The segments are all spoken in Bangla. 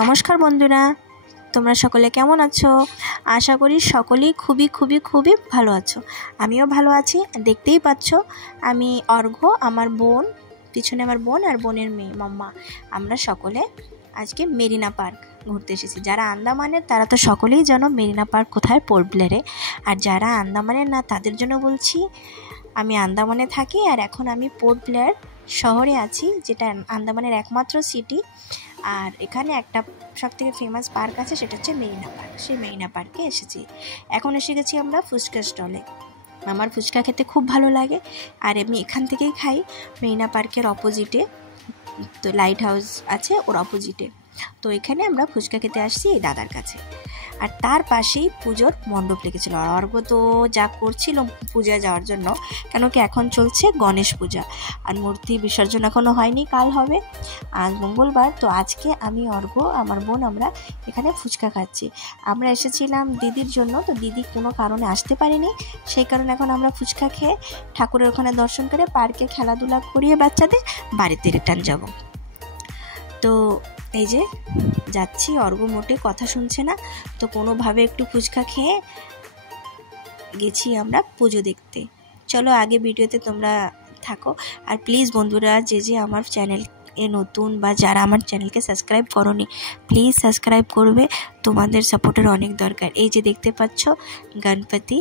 নমস্কার বন্ধুরা, তোমরা সকলে কেমন আছো? আশা করি সকলেই খুবই ভালো আছো। আমিও ভালো আছি। দেখতেই পাচ্ছ আমি অর্ঘ্য, আমার বোন, পিছনে আমার বোন আর বোনের মেয়ে মাম্মা, আমরা সকলে আজকে মেরিনা পার্ক ঘুরতে এসেছি। যারা আন্দামানের তারা তো সকলেই জানো মেরিনা পার্ক কোথায়, পোর্ট ব্লেয়ারে। আর যারা আন্দামানের না তাদের জন্য বলছি, আমি আন্দামানে থাকি আর এখন আমি পোর্ট ব্লেয়ার শহরে আছি, যেটা আন্দামানের একমাত্র সিটি। আর এখানে একটা সবথেকে ফেমাস পার্ক আছে, সেটা হচ্ছে মেরিনা পার্ক। সেই মেরিনা পার্কে এসেছি। এখন এসে গেছি আমরা ফুচকা স্টলে। আমার ফুচকা খেতে খুব ভালো লাগে আর আমি এখান থেকেই খাই। মেরিনা পার্কের অপোজিটে তো লাইট হাউস আছে, ওর অপোজিটে। তো এখানে আমরা ফুচকা খেতে আসছি এই দাদার কাছে। আর তার পাশেই পুজোর মণ্ডপ লেগেছিল। আর অর্ঘ্য তো যা করছিল পূজা যাওয়ার জন্য, কেন কি এখন চলছে গণেশ পূজা আর মূর্তি বিসর্জন এখনও হয়নি, কাল হবে। আজ মঙ্গলবার, তো আজকে আমি অর্ঘ্য আমার বোন আমরা এখানে ফুচকা খাচ্ছি। আমরা এসেছিলাম দিদির জন্য, তো দিদি কোনো কারণে আসতে পারেনি, সেই কারণে এখন আমরা ফুচকা খেয়ে ঠাকুরের ওখানে দর্শন করে পার্কে খেলাধুলা করিয়ে বাচ্চাদের বাড়িতে রিটার্ন যাব। তো এই যে যাচ্ছি, অর্ঘ্য মোটে কথা শুনছে না, তো কোনোভাবে একটু ফুচকা খেয়ে গেছি আমরা পুজো দেখতে। চলো আগে ভিডিওতে তোমরা থাকো। আর প্লিজ বন্ধুরা, যে আমার চ্যানেল এ নতুন বা যারা আমার চ্যানেলকে সাবস্ক্রাইব করোনি, প্লিজ সাবস্ক্রাইব করবে, তোমাদের সাপোর্টের অনেক দরকার। এই যে দেখতে পাচ্ছ গণপতি,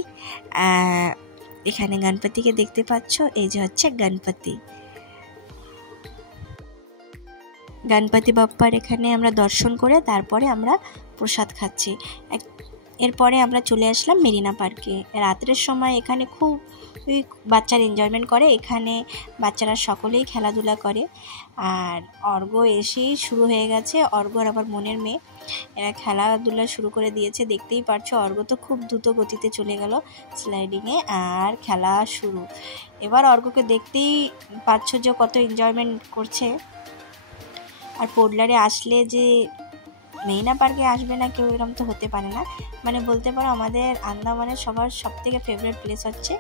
এখানে গণপতিকে দেখতে পাচ্ছ, এই যে হচ্ছে গণপতি বাপ্পার এখানে আমরা দর্শন করে তারপরে আমরা প্রসাদ খাচ্ছি। এরপরে আমরা চলে আসলাম মেরিনা পার্কে। রাত্রের সময় এখানে খুব বাচ্চারা এনজয়মেন্ট করে, এখানে বাচ্চারা সকলেই খেলাধুলা করে। আর অর্ঘ্য এসেই শুরু হয়ে গেছে, অর্ঘ্য আর আমার মনের মেয়ে এরা খেলাধুলা শুরু করে দিয়েছে। দেখতেই পারছো অর্ঘ্য তো খুব দ্রুত গতিতে চলে গেল স্লাইডিংয়ে, আর খেলা শুরু। এবার অর্ঘ্যকে দেখতেই পাচ্ছ যে কত এনজয়মেন্ট করছে। আর পোর্টব্লেয়ারে আসলে যে মেরিনা পার্কে আসবে না কেউ, এরকম তো হতে পারে না। মানে বলতে পারো আমাদের আন্দামানের সবার সবথেকে ফেভারিট প্লেস হচ্ছে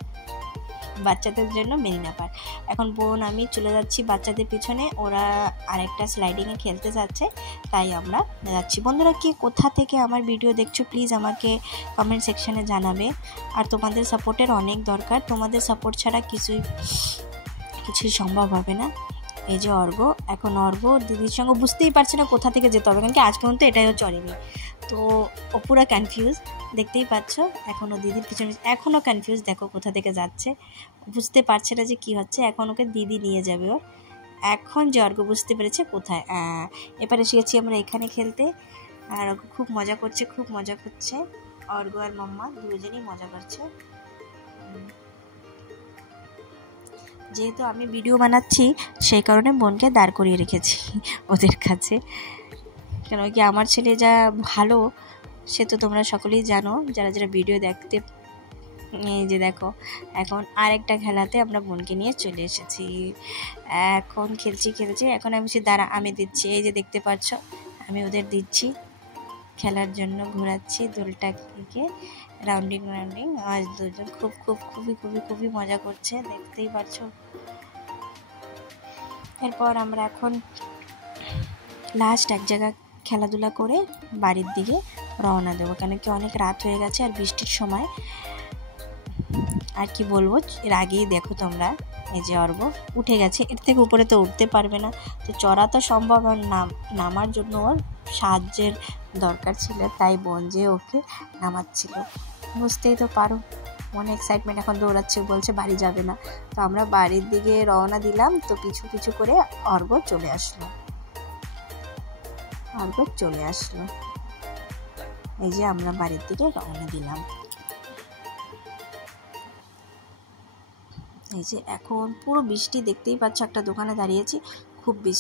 বাচ্চাদের জন্য মেরিনা পার্ক। এখন বোন আমি চলে যাচ্ছি বাচ্চাদের পিছনে, ওরা আরেকটা স্লাইডিংয়ে খেলতে যাচ্ছে, তাই আমরা যাচ্ছি। বন্ধুরা, কি কোথা থেকে আমার ভিডিও দেখছো প্লিজ আমাকে কমেন্ট সেকশানে জানাবে। আর তোমাদের সাপোর্টের অনেক দরকার, তোমাদের সাপোর্ট ছাড়া কিছুই সম্ভব হবে না। এই যে অর্ঘ্য, এখন অর্ঘ্য দিদির সঙ্গে বুঝতেই পারছে না কোথা থেকে যেতে হবে, কারণ কি আজ পর্যন্ত এটাইও চলেনি। তো ও পুরো কনফিউজ, দেখতেই পাচ্ছ এখনও দিদির পিছনে, এখনও কনফিউজ, দেখো কোথা থেকে যাচ্ছে, বুঝতে পারছে না যে কী হচ্ছে। এখন ওকে দিদি নিয়ে যাবে ও। এখন যে অর্ঘ্য বুঝতে পেরেছে কোথায়। এবারে এসে গেছি আমরা এখানে খেলতে। আর অর্ঘ্য খুব মজা করছে, অর্ঘ্য আর মাম্মা দুজনেই মজা করছে। যেহেতু আমি ভিডিও বানাচ্ছি সেই কারণে বোনকে দাঁড় করিয়ে রেখেছি ওদের কাছে, কেন কি আমার ছেলে যা ভালো সে তো তোমরা সকলেই জানো যারা ভিডিও দেখতে। এই যে দেখো এখন আরেকটা খেলাতে আমরা বোনকে নিয়ে চলে এসেছি। এখন খেলছি, এখন আমি দাঁড়া আমি দিচ্ছি। এই যে দেখতে পাচ্ছ আমি ওদের দিচ্ছি খেলার জন্য, ঘোরাচ্ছি দোলটাকে রাউন্ডিং। আজ দুজন খুবই মজা করছে, দেখতেই পাচ্ছো। এরপর আমরা এখন লাস্ট এক জায়গায় খেলাধুলা করে বাড়ির দিকে রওনা দেবো, কেন কি অনেক রাত হয়ে গেছে আর বৃষ্টির সময়। আর কি বলবো, এর আগেই দেখো তোমরা এই যে অর্ঘ্য উঠে গেছে, এর থেকে উপরে তো উঠতে পারবে না, তো চড়া তো সম্ভব, আর নামার জন্য ওর সাহায্যের দরকার ছিল, তাই বোন যে ওকে নামাচ্ছিল। বুঝতেই তো পারো অনেক এক্সাইটমেন্ট, এখন দৌড়াচ্ছে, বলছে বাড়ি যাবে না। তো আমরা বাড়ির দিকে রওনা দিলাম, তো পিছু করে অর্ঘ্য চলে আসলো। এই যে আমরা বাড়ির দিকে রওনা দিলাম। এই যে এখন পুরো বৃষ্টি, দেখতেই পাচ্ছ একটা দোকানে দাঁড়িয়েছি, খুব বৃষ্টি।